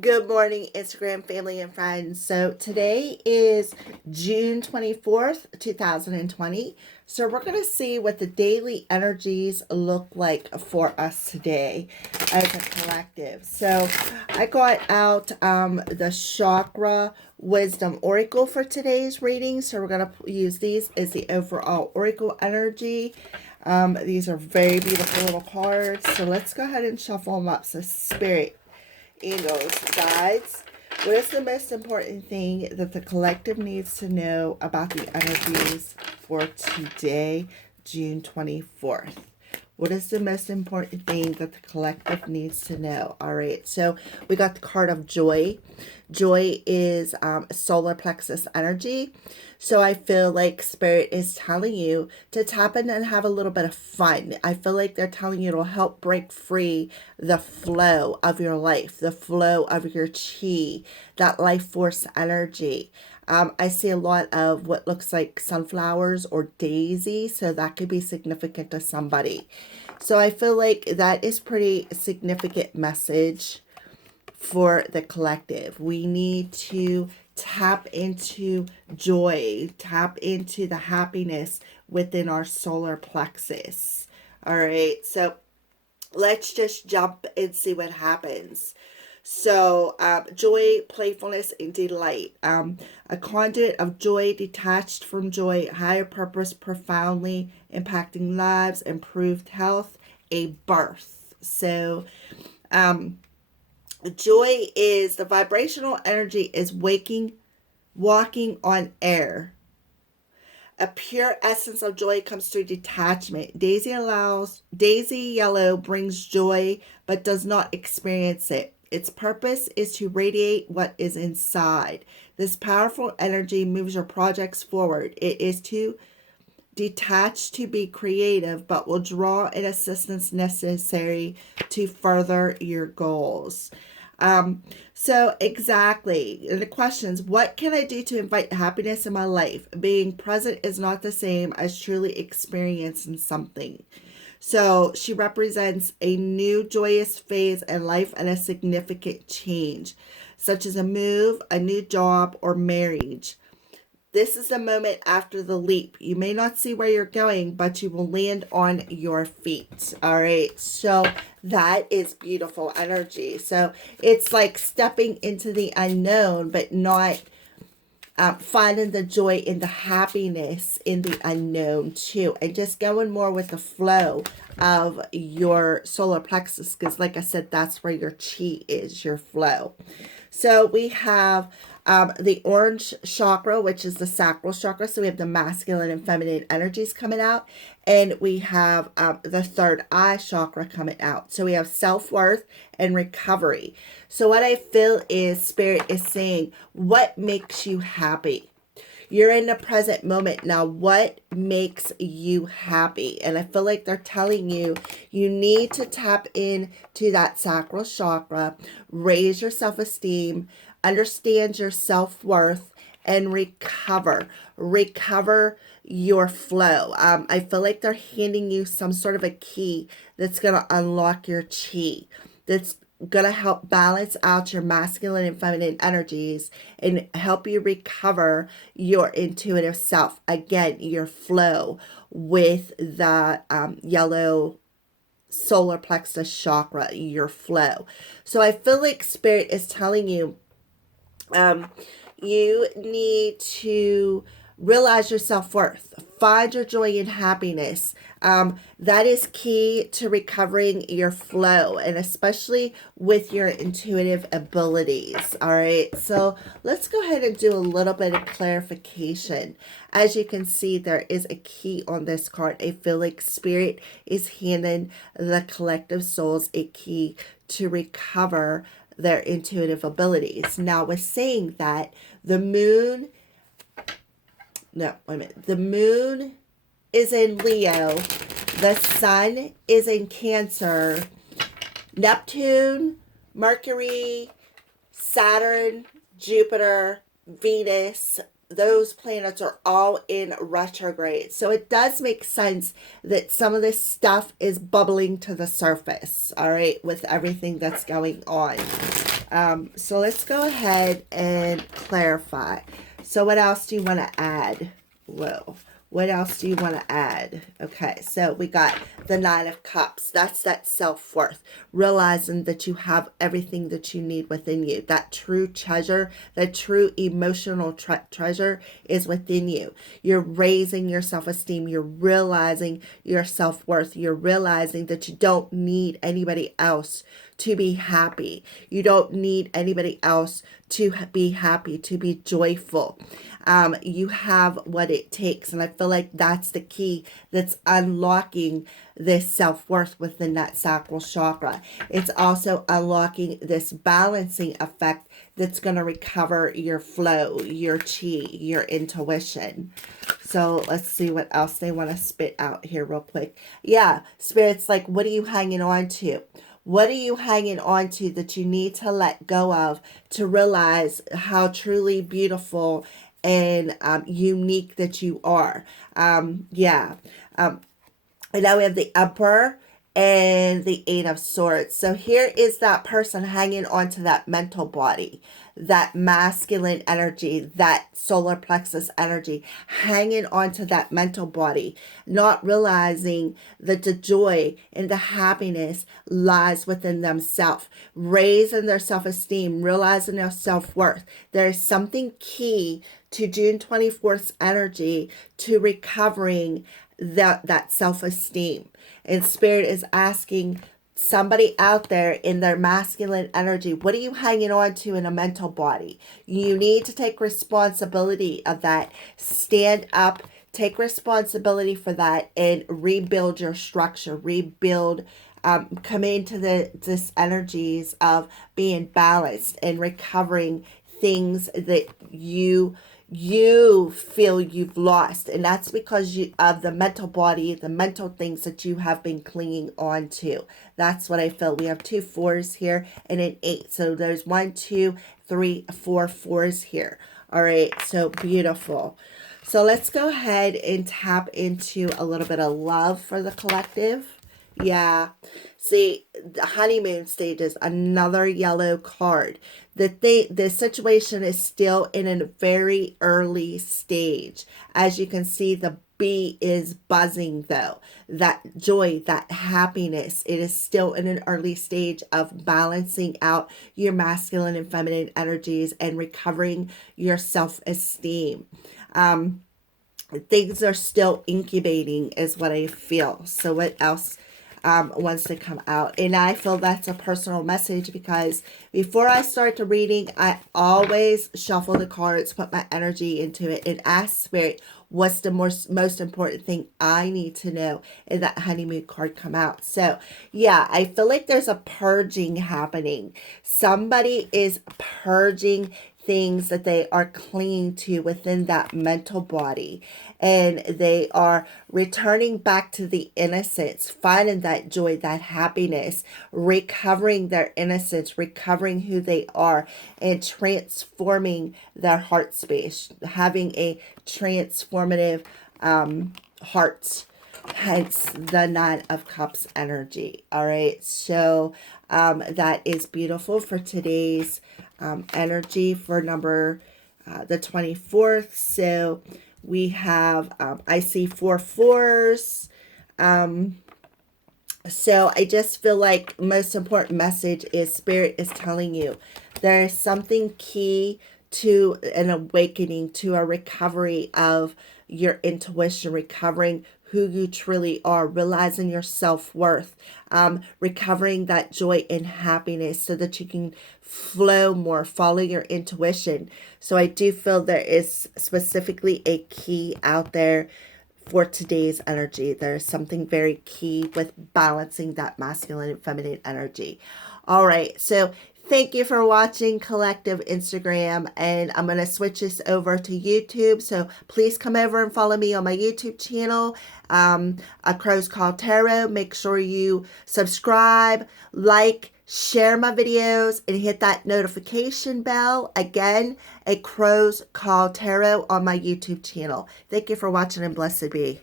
Good morning, Instagram family and friends. So today is June 24th, 2020. So we're going to see what the daily energies look like for us today as a collective. So I got out the Chakra Wisdom Oracle for today's reading. So we're going to use these as the overall Oracle energy. These are very beautiful little cards. So let's go ahead and shuffle them up. So Spirit, angels, guides, what is the most important thing that the collective needs to know about the energies for today, June 24th? What is the most important thing that the collective needs to know? All right, so we got the card of joy. Joy is solar plexus energy. So I feel like Spirit is telling you to tap in and have a little bit of fun. I feel like they're telling you it'll help break free the flow of your life, the flow of your chi, that life force energy. I see a lot of what looks like sunflowers or daisies, so that could be significant to somebody. So I feel like that is pretty significant message for the collective. We need to tap into joy, tap into the happiness within our solar plexus. All right, so let's just jump and see what happens. So, joy, playfulness, and delight. A conduit of joy, detached from joy, higher purpose, profoundly impacting lives, improved health, a birth. So, joy is the vibrational energy is walking on air. A pure essence of joy comes through detachment. Daisy yellow brings joy but does not experience it. Its purpose is to radiate what is inside. This powerful energy moves your projects forward. It is too detached to be creative, but will draw in assistance necessary to further your goals. So exactly, the questions, what can I do to invite happiness in my life? Being present is not the same as truly experiencing something. So she represents a new joyous phase in life and a significant change, such as a move, a new job, or marriage. This is the moment after the leap. You may not see where you're going, but you will land on your feet. All right. So that is beautiful energy. So it's like stepping into the unknown, but not finding the joy and the happiness in the unknown too. And just going more with the flow of your solar plexus. Because like I said, that's where your chi is, your flow. So we have the orange chakra, which is the sacral chakra. So we have the masculine and feminine energies coming out. And we have the third eye chakra coming out. So we have self-worth and recovery. So what I feel is Spirit is saying, what makes you happy? You're in the present moment now. What makes you happy? And I feel like they're telling you, you need to tap into that sacral chakra, raise your self-esteem, understand your self-worth, and recover. Recover your flow. I feel like they're handing you some sort of a key that's going to unlock your chi. That's going to help balance out your masculine and feminine energies and help you recover your intuitive self. Again, your flow with the yellow solar plexus chakra, your flow. So I feel like Spirit is telling you you need to realize your self-worth, find your joy and happiness. That is key to recovering your flow, and especially with your intuitive abilities. All right, so let's go ahead and do a little bit of clarification. As you can see, there is a key on this card. I feel like Spirit is handing the collective souls a key to recover their intuitive abilities. Now, with saying that, the moon is in Leo, the sun is in Cancer, Neptune, Mercury, Saturn, Jupiter, Venus, those planets are all in retrograde. So it does make sense that some of this stuff is bubbling to the surface, all right, with everything that's going on. So let's go ahead and clarify. So what else do you want to add? Whoa. What else do you want to add? Okay, so we got the Nine of Cups. That's that self-worth. Realizing that you have everything that you need within you. That true treasure, that true emotional treasure is within you. You're raising your self-esteem. You're realizing your self-worth. You're realizing that you don't need anybody else to be happy. You don't need anybody else to be happy, to be joyful. You have what it takes. And I feel like that's the key that's unlocking this self-worth within that sacral chakra. It's also unlocking this balancing effect that's going to recover your flow, your chi, your intuition. So let's see what else they want to spit out here real quick. Yeah, Spirit's like, what are you hanging on to? What are you hanging on to that you need to let go of to realize how truly beautiful and unique that you are? Yeah. And now we have the Emperor and the Eight of Swords. So here is that person hanging on to that mental body, that masculine energy, that solar plexus energy, hanging on to that mental body, not realizing that the joy and the happiness lies within themselves, raising their self-esteem, realizing their self-worth. There's something key to June 24th's energy to recovering that self-esteem. And Spirit is asking somebody out there in their masculine energy, what are you hanging on to in a mental body? You need to take responsibility of that. Stand up, take responsibility for that, and rebuild your structure, rebuild, come into this energies of being balanced and recovering things that you feel you've lost, and that's because of the mental body, the mental things that you have been clinging on to. That's what I feel. We have 2 4s here and an 8, so there's 1 2 3 4 4s here. All right, so beautiful. So let's go ahead and tap into a little bit of love for the collective. Yeah. See, the honeymoon stage is another yellow card. The situation is still in a very early stage. As you can see, the bee is buzzing though. That joy, that happiness, it is still in an early stage of balancing out your masculine and feminine energies and recovering your self-esteem. Things are still incubating is what I feel. So what else wants to come out? And I feel that's a personal message because before I start the reading, I always shuffle the cards, put my energy into it, and ask Spirit, what's the most important thing I need to know? And that honeymoon card come out. So yeah, I feel like there's a purging happening. Somebody is purging things that they are clinging to within that mental body, and they are returning back to the innocence, finding that joy, that happiness, recovering their innocence, recovering who they are, and transforming their heart space, having a transformative heart, hence the Nine of Cups energy. All right, so that is beautiful for today's energy for number the 24th. So we have I see 4 4s. So I just feel like most important message is Spirit is telling you there is something key to an awakening, to a recovery of your intuition, recovering who you truly are, realizing your self-worth, recovering that joy and happiness so that you can flow more, follow your intuition. So I do feel there is specifically a key out there for today's energy. There's something very key with balancing that masculine and feminine energy. All right, so thank you for watching Collective Instagram, and I'm going to switch this over to YouTube. So please come over and follow me on my YouTube channel, A Crow's Call Tarot. Make sure you subscribe, like, share my videos, and hit that notification bell. Again, A Crow's Call Tarot on my YouTube channel. Thank you for watching, and blessed be.